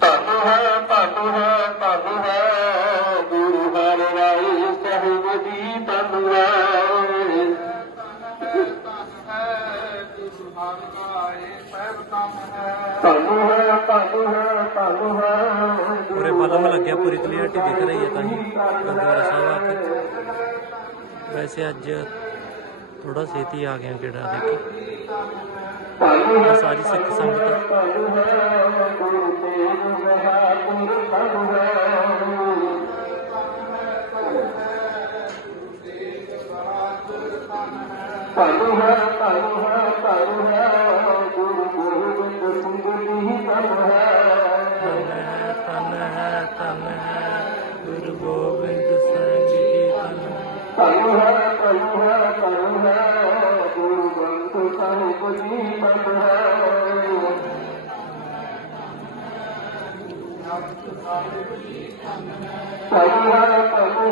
ਧੰਨ ਹੈ ਧੰਨ ਹੈ ਗੁਰੂ ਹਰਿ ਰਾਏ ਸਾਹਿਬ ਜੀ ਧੰਨ ਹੈ। ਧੰਨ ਹੈ ਧੰਨ ਹੈ ਧੰਨ ਹੈ ਪੂਰੇ ਬਲਮ ਲੱਗਿਆ ਪੂਰੀ ਕਲੀਅਰਟੀ ਦਿਖ ਰਹੀ ਹੈ ਤਾਂ ਜੀ ਗੁਰਦੁਆਰਾ ਸਾਹਿਬ ਆ ਕੇ। ਵੈਸੇ ਅੱਜ ਥੋੜਾ ਆ ਗਿਆ ਕਿਹੜਾ ਦੇਖੀ ਧੰਨ ਹੈ ਸਾਰੀ ਸਿੱਖ ਸੰਗਤ ਧੰਨ ਹੈ ਧੰਨ ਹੈ ਧੰਨ ਹੈ ਗੁਰੂ ਗੋਬਿੰਦ ਸਿੰਘ ਜੀ ਧੰਨ ਹੈ ਧੰਨ ਹੈ ਧੰਨ ਹੈ ਧੰਨ ਹੈ ਗੁਰੂ ਗੋਬਿੰਦ ਸਿੰਘ ਜੀ ਧੰਨ ਹੈ ਧੰਨ ਹੈ ਧੰਨ ਹੈ ਧੰਨ ਹੈ ਗੁਰੂ ਗ੍ਰੰਥ ਸਾਹਿਬ ਜੀ ਧੰਨ ਹੈ ਧੰਨ ਹੈ ਧੰਨ